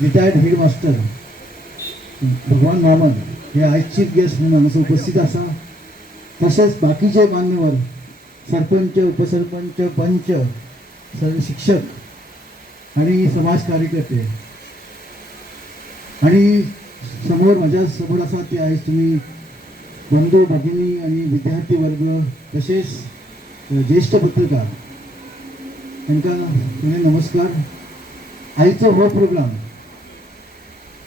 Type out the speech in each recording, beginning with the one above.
Retired headmaster भगवान रामन हे आयज चीफ गेस्ट म्हणून हांगासर उपस्थित आसा. तसेच बाकीचे मान्यवर सरपंच, उपसरपंच, पंच, सर्व शिक्षक आणि समाज कार्यकर्ते आणि माझ्या समोर आसा ते आयज तुम्ही बंधू भगिनी आणि विद्यार्थी वर्ग तसेच ज्येष्ठ पत्रकार तांकां नमस्कार. आयचो हो प्रोग्राम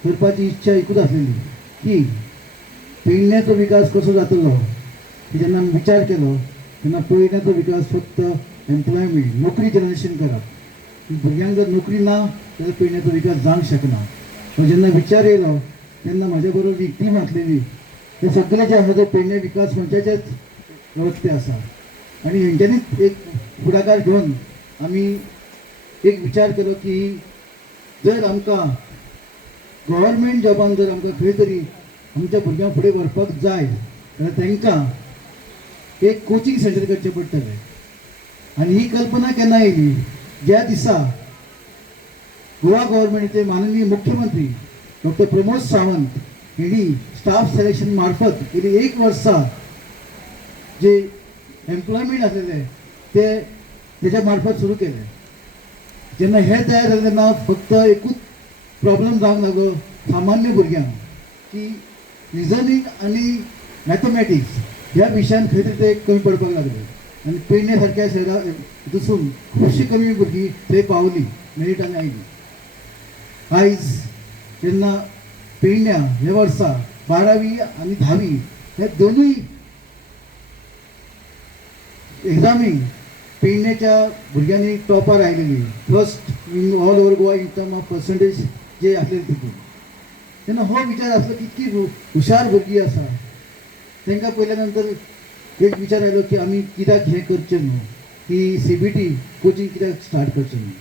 करपाची इच्छा एकूच आसलेली की पेडण्याचो विकास कसो जातलो. जेन्ना विचार केलो तेन्ना पेडण्याचो विकास फक्त एम्प्लॉयमेंट नोकरी जनरेशन करप. भुरग्यांक जर नोकरी ना जाल्यार पेडण्याचो विकास जावंक शकना. पण जेन्ना विचार येयलो तेन्ना म्हाज्या बरोबर एक टीम आसलेली. ते सगळे जे आसा ते पेडणे विकास मंचाचेच वक्ते आसा आणि हेंच्यांनीच एक फुडाकार घेवन आमी एक विचार केलो की जर आमकां गव्हर्मेंट जॉबान जर आमकां खंय तरी आमच्या भुरग्यांक फुडें व्हरपाक जाय जाल्यार तांकां एक कोचिंग सेंटर करचें पडटलें. आनी ही कल्पना केन्ना येयली ज्या दिसा गोवा गव्हर्मेंटाचे माननीय मुख्यमंत्री डॉक्टर प्रमोद सावंत हेणी स्टाफ सिलेक्शन मार्फत गेली 1 वर्सा जे एम्प्लॉयमेंट आसलेले ते तेच्या मार्फत सुरू केले. जेन्ना हे तयार जालें तेन्ना फक्त एकूच प्रॉब्लम जावंक लागलो सामान्य भुरग्यांक की रिजनिंग आनी मॅथमॅटिक्स ह्या विशयान खंय तरी ते कमी पडपाक लागले. आनी पेडणे सारक्या शहरा हितून खुबशीं कमी भुरगीं थंय पावलीं मेरिटान आयलीं. आयज जेन्ना पेडण्या ह्या वर्सा 12वी आनी 10वी हे दोनूय एग्जामीक पेडण्याच्या भुरग्यांनी टॉपार आयलेली. First in all over Goa in term of percentage जे आसलेले तितून. तेन्ना हो विचार आसलो की इतकी हुशार भुरगीं आसा तांकां पयल्या नंतर एक विचार आयलो की आमी कित्याक हें करचें न्हू की CBT कोचिंग कित्याक स्टार्ट करचें न्हू.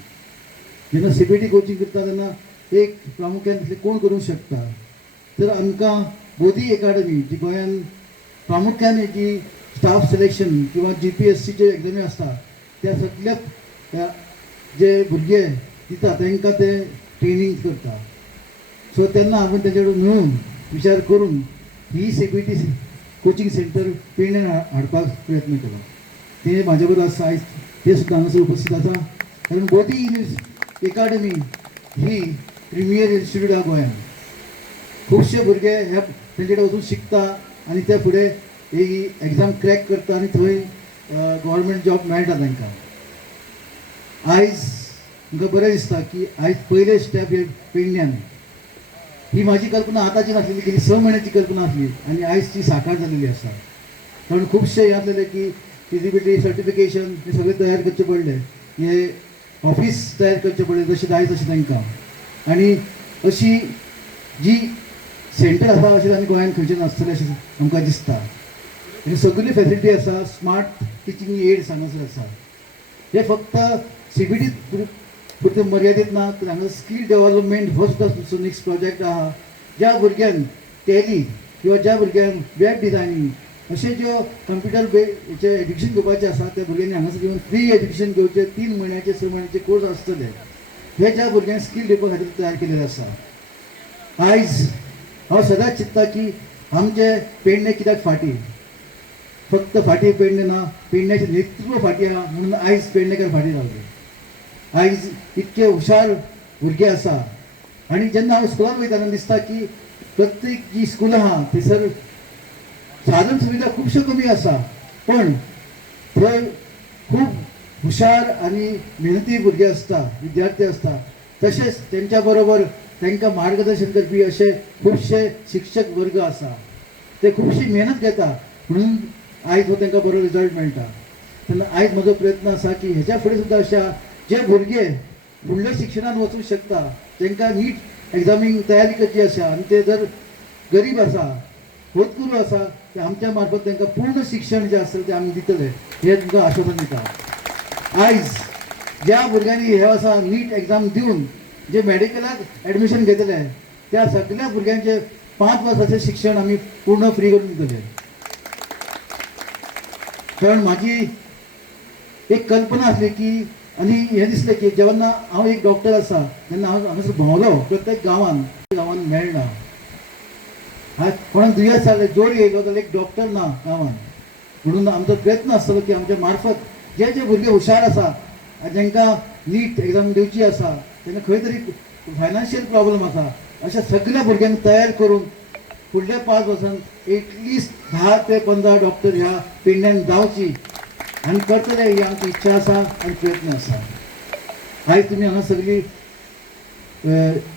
जेन्ना CBT कोचिंग करता तेन्ना एक प्रामुख्यान कोण करूंक शकता तर आमकां बोधी एकाडमी जी गोंयान प्रामुख्यान जी स्टाफ सिलेक्शन किंवा GPSCचे एग्जामी आसता त्या सगळ्या जे भुरगे दिता तांकां ते ट्रेनिंग करता. सो तेन्ना हांवें तेचे कडेन मेळून विचार करून ही CBT कोचिंग सेंटर पेडण्यान हाडपाक प्रयत्न केलो. ते म्हाजे बरोबर आसा आयज ते सुद्दां हांगासर उपस्थित आसा. कारण बोधी एकाडमी ही प्रिमियर इन्स्टिट्यूट आहा गोंयान. खुबशे भुरगे ह्या तेंचे कडेन वचून शिकता आनी ते फुडें एक एग्जाम क्रॅक करता आनी थंय गव्हर्मेंट जॉब मेळटा तांकां. आयज म्हाका बरें दिसता की आयज पयले स्टेप हे पेडण्यान ही म्हाजी कल्पना आतांची नासलेली गेली 6 म्हयन्याची कल्पना आसली आनी आयज ती साकार जालेली आसा. कारण खुबशे हे आसलेले की फिजिबिलिटी सर्टिफिकेशन हे सगळे तयार करचे पडले. हे ऑफिस तयार करचे पडले जशें जाय तशें तांकां. आनी अशी जी सेंटर आसा अशें आनी गोंयान खंयचें नासतलें अशें आमकां दिसता. आनी सगळी फॅसिलिटी आसा. स्मार्ट टिचींग एड्स हांगासर आसा. हे फक्त CBT पुरते मर्यादीत ना तर हांगा स्कील डेव्हलपमेंट हो सुद्दां नेक्स्ट प्रोजेक्ट आहा. ज्या भुरग्यांक टॅली किंवा ज्या भुरग्यांक वेब डिझायनींग अशें ज्यो कंप्युटर हेचे एड्युकेशन घेवपाचें आसा त्या भुरग्यांनी हांगासर येवन फ्री एड्युकेशन घेवचें. 3 म्हयन्याचे 6 म्हयन्याचे कोर्स आसतले. हे ज्या भुरग्यांक स्कील दिवपा खातीर तयार केलेले आसा. आयज हांव सदांच चिंतता की आमचे पेडणे कित्याक फाटीं. फक्त फाटीं पेडणे ना, पेडण्याचें नेतृत्व फाटीं आहा म्हणून आयज पेडणेकार फाटीं रावले. आयज इतके हुशार भुरगे आसा. आनी जेन्ना हांव स्कुलान वयता तेन्ना दिसता की प्रत्येक जी स्कूल आहा थंयसर साधन सुविधा खुबश्यो कमी आसा. पण थंय खूब हुशार आनी मेहनती भुरगे आसता, विद्यार्थी आसता. तशेंच तेंच्या बरोबर तांकां मार्गदर्शन करपी अशे खुबशे शिक्षक वर्ग आसा. ते खुबशी मेहनत घेता म्हणून आयज हो तांकां बरो रिजल्ट मेळटा. तेन्ना आयज म्हजो प्रयत्न आसा की हेच्या फुडें सुद्दां अशा जे भुरगे फुडल्या शिक्षणान वचूंक शकता तांकां नीट एग्जामीक तयारी करची आसा आनी ते जर गरीब आसा होतकरू आसा ते आमच्या मार्फत तांकां पूर्ण शिक्षण जें आसता तें आमी दितले हें तुमकां आश्वासन दिता. आयज ज्या भुरग्यांनी हे वर्सा नीट एग्जाम दिवन जे मेडिकलाक एडमिशन घेतले त्या सगळ्या भुरग्यांचे 5 वर्साचें शिक्षण आमी पूर्ण फ्री करून दितले. कारण म्हाजी एक कल्पना आसली की आणि हे दिसलें की जेन्ना हांव एक डॉक्टर आसा तेन्ना हांव हांगासर भोंवलो प्रत्येक गांवान मेळना. कोणाक दुयेंस जालें जोर येयलो जाल्यार एक डॉक्टर ना गांवान. म्हणून आमचो प्रयत्न आसतलो की आमच्या मार्फत जे जे भुरगे हुशार आसा जेंकां नीट एग्जाम दिवची आसा तेन्ना खंय तरी फायनान्शियल प्रॉब्लेम आसा अशा सगळ्या भुरग्यांक तयार करून फुडल्या 5 वर्सांत एटलिस्ट 10 ते 15 डॉक्टर ह्या पेडण्यान जावची आनी करतले ही आमची इच्छा आसा आनी प्रयत्न आसा. आयज तुमी हांगा सगळीं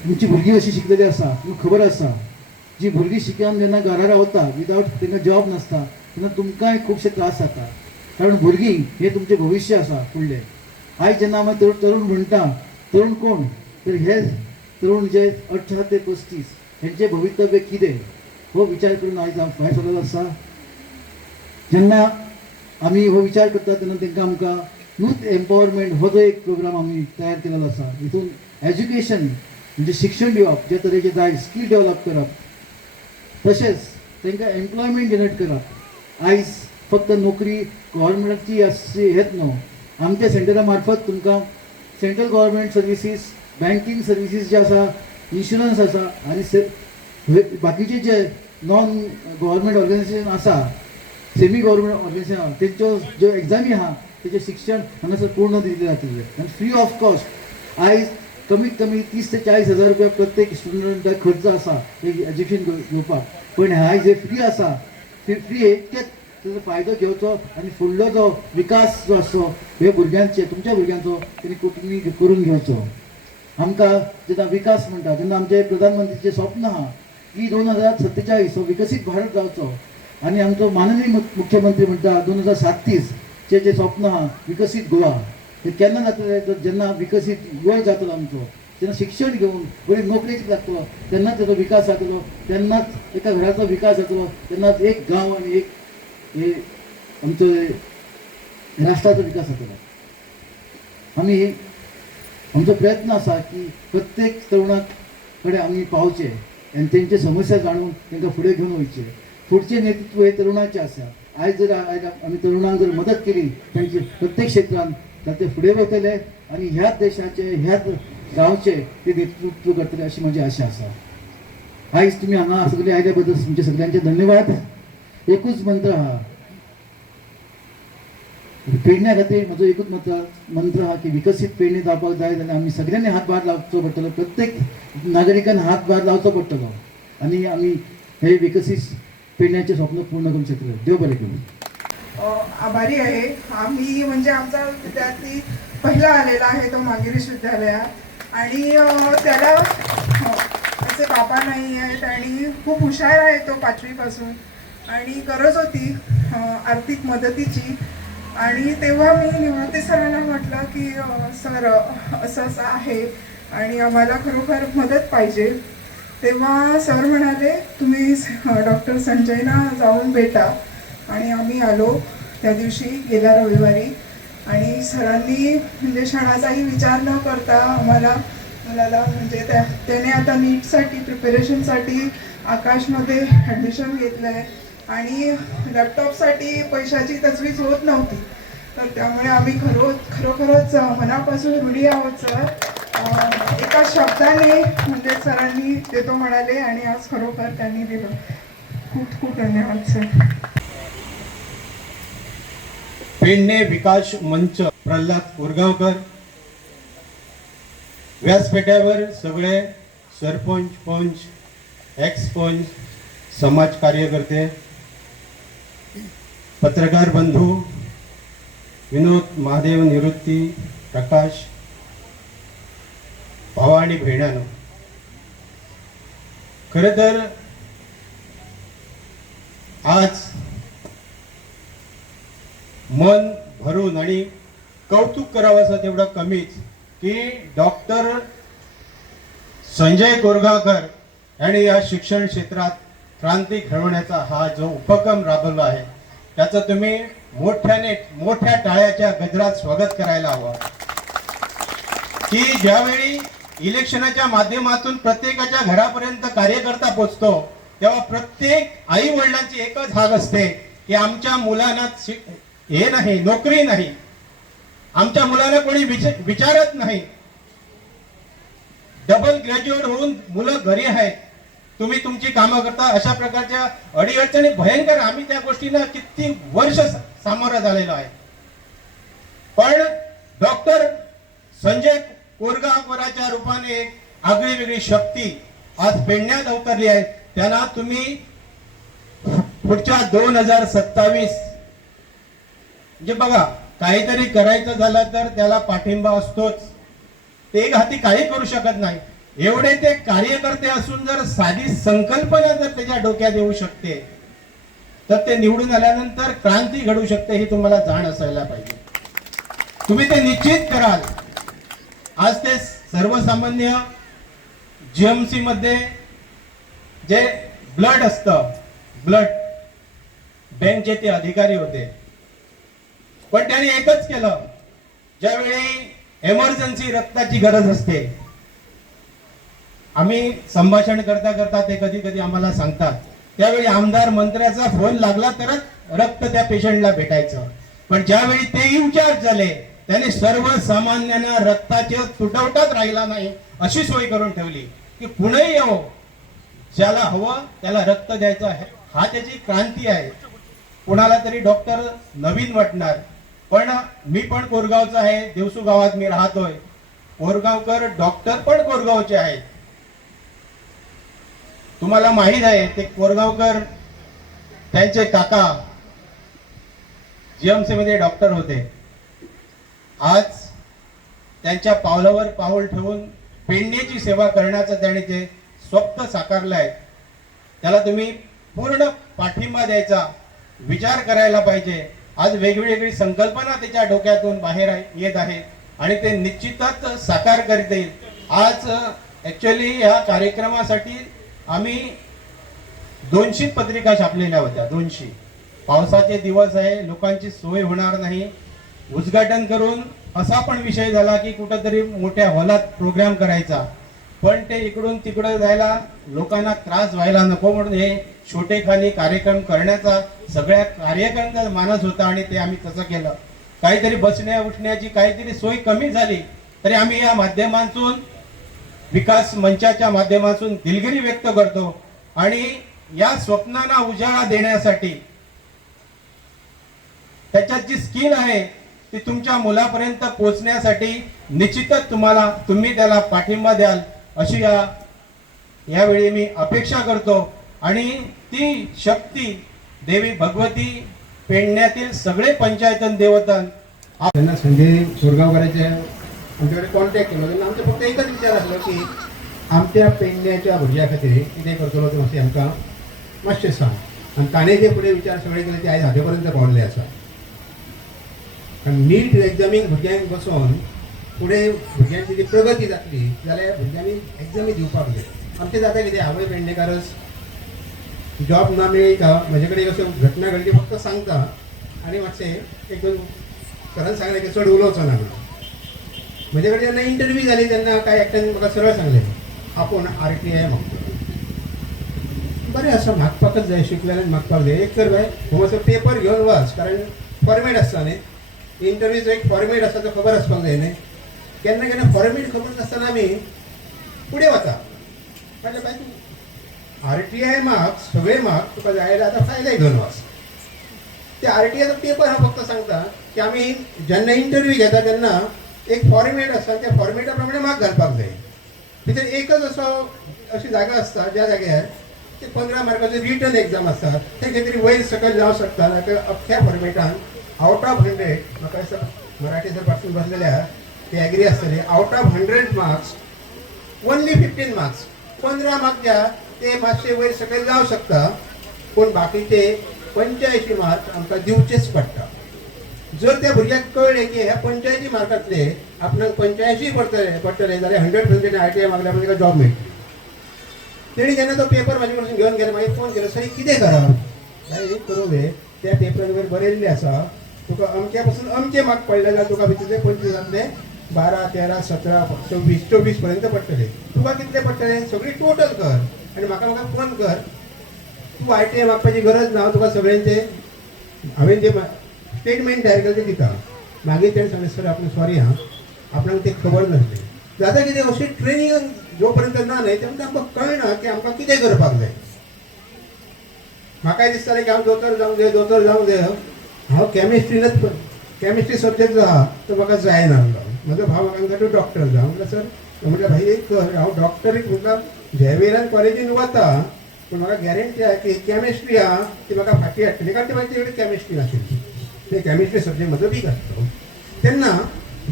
तुमची भुरगीं अशी शिकलेली आसा तुमकां खबर आसा जी भुरगीं शिकून जेन्ना घरा रावता विदावट तांकां जॉब नासता तेन्ना तुमकांय खुबशे त्रास जाता. कारण भुरगीं हे तुमचें भविश्य आसा फुडलें. आयज जेन्ना आमी तरुण म्हणटा तरुण कोण तर हे तरुण जे 18 ते 35 हेंचें भवितव्य कितें हो विचार करून आयज हांव भायर सरलेलो आसा. जेन्ना आमी हो विचार करता तेन्ना तांकां आमकां यूथ एम्पावरमेंट हो जो एक प्रोग्राम आमी तयार केलेलो आसा. हितून एज्युकेशन म्हणजे शिक्षण दिवप जे तरेचे जाय स्कील डेवलप करप तशेंच तांकां एम्प्लॉयमेंट जनरेट करप. आयज फक्त नोकरी गव्हर्मेंटाची हेच न्हू आमच्या सेंटरा मार्फत तुमकां central government services banking services जे आसा इन्शुरन्स आसा आनी बाकीचे जे नॉन गव्हर्मेंट ऑर्गनायझेशन आसा सेमी गव्हर्मेंट ऑर्गनायझेशन आसा तेंच्यो ज्यो एग्जामी आहा तेजें शिक्षण हांगासर पूर्ण दिल्लें जातलें आनी फ्री ऑफ कॉस्ट. आयज कमीत कमी 30 ते 40 हजार रुपया प्रत्येक स्टुडंटाक खर्च आसा एज्युकेशन घेवपाक. पण आयज जे फ्री आसा फ्री इतकेच ताचो फायदो घेवचो आनी फुडलो जो विकास जो आसतो हे भुरग्यांचे तुमच्या भुरग्यांचो तुमी करून घेवचो. आमकां जेन्ना विकास म्हणटा तेन्ना आमचे प्रधानमंत्रीचें स्वप्न आहा की 2047 हो विकसीत भारत जावचो. आनी आमचो माननीय मुख्यमंत्री म्हणटा 2037 जे स्वप्न आहा विकसीत गोवा. हे केन्ना जातलें तर जेन्ना विकसीत गोवा जातलो आमचो जेन्ना शिक्षण घेवन बरी नोकरेक लागतलो तेन्नाच ताचो विकास जातलो. तेन्नाच एका घराचो विकास जातलो. तेन्नाच एक गांव आनी एक हे आमचो राष्ट्राचो विकास जातलो. आमी आमचो प्रयत्न आसा की प्रत्येक तरुणाक कडेन आमी पावचे आनी तेंचे समस्या जाणून तांकां फुडें घेवन वयचे. फुडचें नेतृत्व हे तरुणाचें आसा. आयज जर आमी तरुणांक जर मदत केली तांचे प्रत्येक क्षेत्रांत तर ते फुडें वयतले आनी ह्याच देशाचे ह्याच गांवचे ते नेतृत्व करतले अशी म्हजी आशा आसा. आयज तुमी हांगा सगळे आयल्या बद्दल तुमचे सगळ्यांचे धन्यवाद. एकूच मंत्र आहा पेडण्या खातीर म्हजो एकूच मंत्र आहा की विकसीत पेडणे जावपाक जाय जाल्यार आमी सगळ्यांनी हातभार लावचो पडटलो. प्रत्येक नागरिकान हातभार लावचो पडटलो आनी आमी हे विकसीत पेडण्याचे स्वप्न पूर्ण करू शकतले. देव बरें करूं. आभारी आहे. आम्ही म्हणजे आमचा विद्यार्थी पहिला आलेला आहे तो मांगिरीश विद्यालयात आणि त्याला त्याचे बाबा नाही आहेत आणि खूप हुशार आहे तो 5वी पासून आणि गरज होती आर्थिक मदतीची. आणि तेव्हा मी निवृत्ती सरांना म्हटलं की सर असं असं आहे आणि आम्हाला खरोखर मदत पाहिजे. तेव्हा सर म्हणाले तुम्ही डॉक्टर संजयना जाऊन भेटा. आणि आम्ही आलो त्या दिवशी गेल्या रविवारी आणि सरांनी म्हणजे क्षणाचाही विचार न करता आम्हाला म्हणजे त्याने आता नीटसाठी प्रिपरेशनसाठी आकाशमध्ये ॲडमिशन घेतलं आहे आणि लॅपटॉपसाठी पैशाची तजवीज होत नव्हती. तर त्यामुळे आम्ही खरोखरच मनापासून ऋणी आहोत सर. एका शब्दाने म्हणजे सरांनी देतो म्हणाले आणि आज खरोखर त्यांनी दिलं. खूप खूप धन्यवाद सर. पेडणे विकास मंच प्रल्हाद कोरगांवकर, व्यासपीठावर सगळे सरपंच पंच एक्स पंच समाज कार्यकर्ते पत्रकार बंधू विनोद महादेव निवृत्ती प्रकाश भावा आणि बहिणांनो, खरं तर आज मन भरून आणि कौतुक करावं असं तेवढं कमीच की डॉक्टर संजय कोरगांवकर यांनी या शिक्षण क्षेत्रात क्रांती घडवण्याचा हा जो उपक्रम राबवला आहे त्याचं तुम्ही मोठ्या टाळ्याच्या गजरात स्वागत करायला हवं. की ज्यावेळी इलेक्शनाच्या माध्यमातून प्रत्येकाच्या घरापर्यंत कार्यकर्ता पोहोचतो तेव्हा प्रत्येक आई वडिलांची एकच हाक असते की आमच्या मुलांना हे नाही, नोकरी नाही, आमच्या मुलाला कोणी विचारत नाही. डबल ग्रॅज्युएट होऊन मुलं घरी आहेत, तुम्ही तुमची कामं करता. अशा प्रकारच्या अडीअडचणी भयंकर, आम्ही त्या गोष्टीला किती वर्ष सामोरं झालेलो आहे. पण डॉक्टर संजय कोरगावकरांच्या रूपाने एक आगळी वेगळी शक्ती आज पेडण्यात अवतरली आहे. त्यांना तुम्ही पुढच्या 2027 म्हणजे बघा, काहीतरी करायचं झालं तर त्याला पाठिंबा असतोच. ते एक हाती काही करू शकत नाही. एवढे ते कार्यकर्ते असून जर साधी संकल्पना जर त्याच्या डोक्यात येऊ शकते तर ते निवडून आल्यानंतर क्रांती घडू शकते, ही तुम्हाला जाण असायला पाहिजे. तुम्ही ते निश्चित कराल. आज ते सर्वसामान्य जीएमसी मध्ये जे ब्लड असतं, ब्लड बँकचे ते अधिकारी होते. पण त्यांनी एकच केलं, ज्यावेळी एमर्जन्सी रक्ताची गरज असते, आम्ही संभाषण करता करता ते कधी कधी आम्हाला सांगतात, त्यावेळी आमदार मंत्र्याचा फोन लागला तरच रक्त त्या पेशंटला भेटायचं. पण ज्यावेळी तेही विचार झाले, त्यांनी सर्वसामान्यांना रक्ताचे तुटवटाच राहिला नाही अशी सोय करून ठेवली की कुणीही येवो, ज्याला हवं त्याला रक्त द्यायचं आहे. हा त्याची क्रांती आहे. कुणाला तरी डॉक्टर नवीन वाटणार, पण मी पण कोरगावचा आहे, देवसू गावात मी राहतोय. कोरगावकर डॉक्टर पण कोरगावचे आहेत. तुम्हाला माहित आहे ते कोरगावकर, त्यांचे काका जीएमसी मध्ये डॉक्टर होते. आज त्यांच्या पावलावर पाऊल ठेवून पेडण्याची सेवा करण्याचं त्याने ते स्वप्न साकारलं आहे. त्याला तुम्ही पूर्ण पाठिंबा द्यायचा, विचार करायला पाहिजे. आज वेगवेगळी संकल्पना त्याच्या डोक्यातून बाहेर येत आहे आणि ते निश्चितच साकार करता येईल. आज ऍक्च्युअली या कार्यक्रमासाठी आम्ही 200 पत्रिका छापलेल्या होत्या. 200. पावसाचे दिवस आहे, लोकांची सोय होणार नाही. उद्घाटन करून असा पण विषय झाला की कुठंतरी मोठ्या हॉलात प्रोग्राम करायचा, पण ते इकडून तिकडे जायला लोकांना त्रास व्हायला नको म्हणून हे छोटेखानी कार्यक्रम करण्याचा सगळ्या कार्यकर्त्यांचा मानस होता आणि ते आम्ही तसं केलं. काहीतरी बसण्या उठण्याची काहीतरी सोय कमी झाली तरी आम्ही या माध्यमातून, विकास मंचाच्या माध्यमातून दिलगिरी व्यक्त करतो आणि या स्वप्नांना उजाळा देण्यासाठी त्याच्यात जी स्किल आहे ती तुमच्या मुलापर्यंत पोहोचण्यासाठी निश्चितच तुम्ही त्याला पाठिंबा द्याल अशी यावेळी मी अपेक्षा करतो. आणि ती शक्ती देवी भगवती पेडण्यातील सगळे पंचायतन देवतन त्यांना संजय कोरगावकरांचे आमच्याकडे कॉन्टॅक्ट केलो. त्यांना आमचे फक्त एकच विचार आसलो की आमच्या पेडण्याच्या भुरग्या खातीर कितें करतलो तें मातशें आमकां मातशें सांग. आनी ताणें जे फुडें विचार सगळे केले ते आयज हाजे पर्यंत पावल्ले आसा. कारण नीट एग्जामीक भुरग्यांक बसोन फुडें भुरग्यांची जी प्रगती जातली जाल्यार भुरग्यांनी एग्जामी दिवपाक जाय. आमचें जाता कितें, हांवूय पेडणेकारच, जॉब ना मेळ्ळी का म्हजे कडेन अश्यो घटना घडली फक्त सांगता आनी मातशें एक दोन सरान सांगलें की चड उलोवचो ना म्हणून. म्हजे कडेन जेन्ना इंटरव्यू जाली तेन्ना कांय एकट्यान म्हाका सरळ सांगलें आपूण RTI मागता. बरें आसा, मागपाकच जाय, शिकलेल्यान मागपाक जाय. एक तर बाय हो मातसो पेपर घेवन वच, कारण फॉर्मेट आसता न्ही, इंटरव्यूचो एक फॉर्मेट आसा तो खबर आसपाक जाय न्ही. केन्ना केन्ना फॉर्मेट खबर नासतना आमी फुडें वता. म्हणल्यार बाय तूं RTI मार्क्स सगळे मार्क्स तुका जाय जाल्यार आतां फायले घेवन वच. ते RTIचो पेपर हांव फक्त सांगता की आमी जेन्ना इंटरव्यू घेता तेन्ना एक फॉर्मेट आसता, त्या फॉर्मेटा प्रमाणे मार्क घालपाक जाय. भितर एकच अशी जागा आसता ज्या जाग्यार ते 15 मार्काचो रिटन एग्जाम आसता. ते कितें तरी वयर सकयल जावं शकता. अख्ख्या फॉर्मेटान आउट ऑफ 100, म्हाका दिसता मराठी जर पासून बसलेल्या ते एग्री आसतले, out of 100 marks only 15 marks, 15 mark द्या ते मातशे वयर सकयल जावं शकता. पूण बाकीचे 85 मार्क आमकां दिवचेच पडटा. जर त्या भुरग्याक कळ्ळें की ह्या 85 मार्कांतले आपणाक 85 पडटले जाल्यार 100% RTI मागल्यार ताका जॉब मेळटली. तेणी जेन्ना तो पेपर म्हाजे कडसून घेवन गेलो, मागीर फोन केलो, सर कितें करप? काय करूं गे, त्या पेपराचेर बरयल्लें आसा तुका अमक्या पासून अमके मार्क पडले जाल्यार तुका भितर 25 12, 13, 17, 24 पर्यंत पडटले. तुका कितले पडटले सगळी टोटल कर आनी म्हाका फोन कर. तूं RTI मागपाची गरज ना, तुका सगळ्यांचे हांवें जे स्टेटमेंट तयार केलें तें दिता. मागीर तेणें सांगलें सर आपण सॉरी हां आपणाक तें खबर नासलें जाता कितें अशी ट्रेनिंग जो पर्यंत ना न्हय तेन्ना आमकां कळना की आमकां कितें करपाक जाय म्हाकाय दिसतालें की हांव दोतोर जावंक जाय हांव कॅमिस्ट्री सब्जेक्ट जो आहा तो म्हाका जायना म्हजो भाव म्हाका म्हणटा तूं डॉक्टर जा म्हटल्यार सर म्हटल्यार भाई एक हांव डॉक्टरीक म्हटल्यार झेवियरान कॉलेजीन वता पूण म्हाका गॅरंटी आहा की कॅमिस्ट्री आहा ती म्हाका फाटीं हाडटली कारण ती म्हाजी तें कॅमिस्ट्री नाशिल्ली ते कॅमिस्ट्री सब्जेक्ट म्हजो वीक आसलो तेन्ना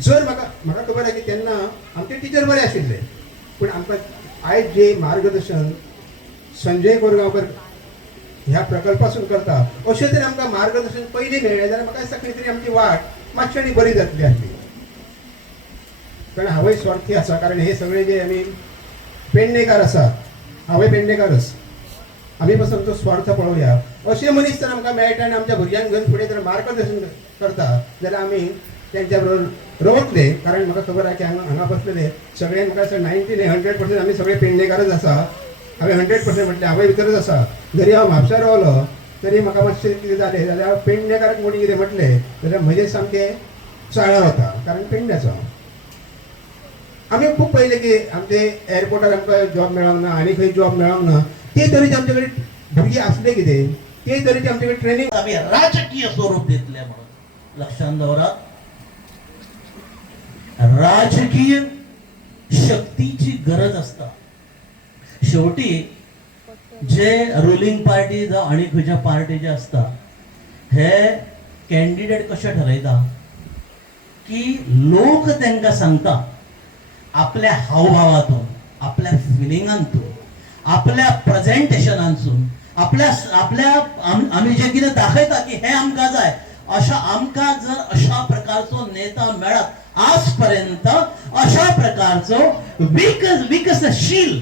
जर म्हाका खबर आहा की तेन्ना आमचे टिचर बरे आशिल्ले पूण आमकां आयज जे मार्गदर्शन संजय कोरगांवकर ह्या प्रकल्पासून करता अशें तरेन आमकां मार्गदर्शन पयलीं मेळ्ळें जाल्यार म्हाका दिसता खंय तरी आमची वाट मातशी आनी बरी जातली आसली कारण हांवय स्वार्थी आसा कारण हे सगळे जे आमी पेडणेकार आसात हांवय पेडणेकारच आमी पासून तो स्वार्थ पळोवया अशें मनीस जर आमकां मेळटा आनी आमच्या भुरग्यांक घेवन फुडें जर मार्गदर्शन करता जाल्यार आमी तेंच्या बरोबर रावतले कारण म्हाका खबर आहा की हांगा बसलेले सगळे म्हाका दिसता 90% आमी सगळे पेडणेकारच आसा हांवें 100% म्हटलें हांवय भितरच आसा जरी हांव म्हापसा रावलो तरी म्हाका मातशें कितें जालें जाल्यार हांव पेडणेकाराक कोणी कितें म्हटलें जाल्यार म्हजें सामकें चाळा वता कारण पेडण्याचो आमी खूब पयलें की आमचे एअरपोर्टार आमकां जॉब मेळोंक ना आनी खंय जॉब मेळोंक ना ते तरेचे आमचे कडेन भुरगीं आसले कितें ते तरेचे आमचे कडेन ट्रेनिंग आम्ही राजकीय स्वरूप दितले म्हणून लक्षात दवरात राजकीय शक्तीची गरज असता शेवटी जे रुलिंग पार्टी जावं आनी खंयच्या पार्टीचे असता हे कॅन्डिडेट कशें ठरयता की लोक तांकां सांगता आपल्या हावभावातून आपल्या फिलिंगांतून आपल्या प्रेझेंटेशनांतून आपल्या आम्ही जे कितें दाखयता की हे आमकां जाय अशा आमकां जर अशा प्रकारचो नेता मेळत आजपर्यंत अशा प्रकारचो विकसनशील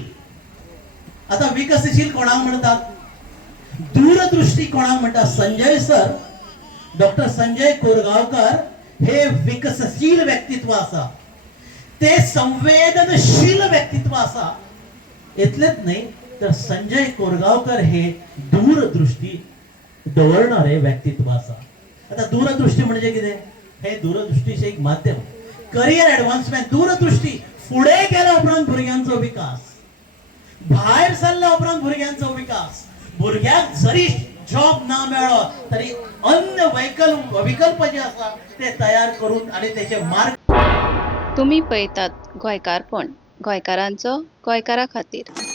आता विकसनशील कोणाक म्हणतात दूरदृष्टी कोणाक म्हणतात संजय सर डॉक्टर संजय कोरगांवकर हे विकसनशील व्यक्तित्व आसा ते संवेदनशील व्यक्तित्व आसा इतलेच नाही तर संजय कोरगांवकर हे दूरदृष्टी दवरणारे व्यक्तित्व आसा आता दूरदृष्टी म्हणजे कितें हे दूरदृष्टीचे एक माध्यम करियर ऍडव्हान्समेंट दूरदृष्टी फुडें गेल्या उपरांत भुरग्यांचो विकास भायर सरल्या उपरांत भुरग्यांचो विकास भुरग्याक जरी जॉब ना मेळ्ळो तरी अन्य विकल्प जे आसा ते तयार करून आणि त्याचे मार्ग तुम्ही पळयतात गोंयकारपण गोंयकारांचो गोंयकारा खातीर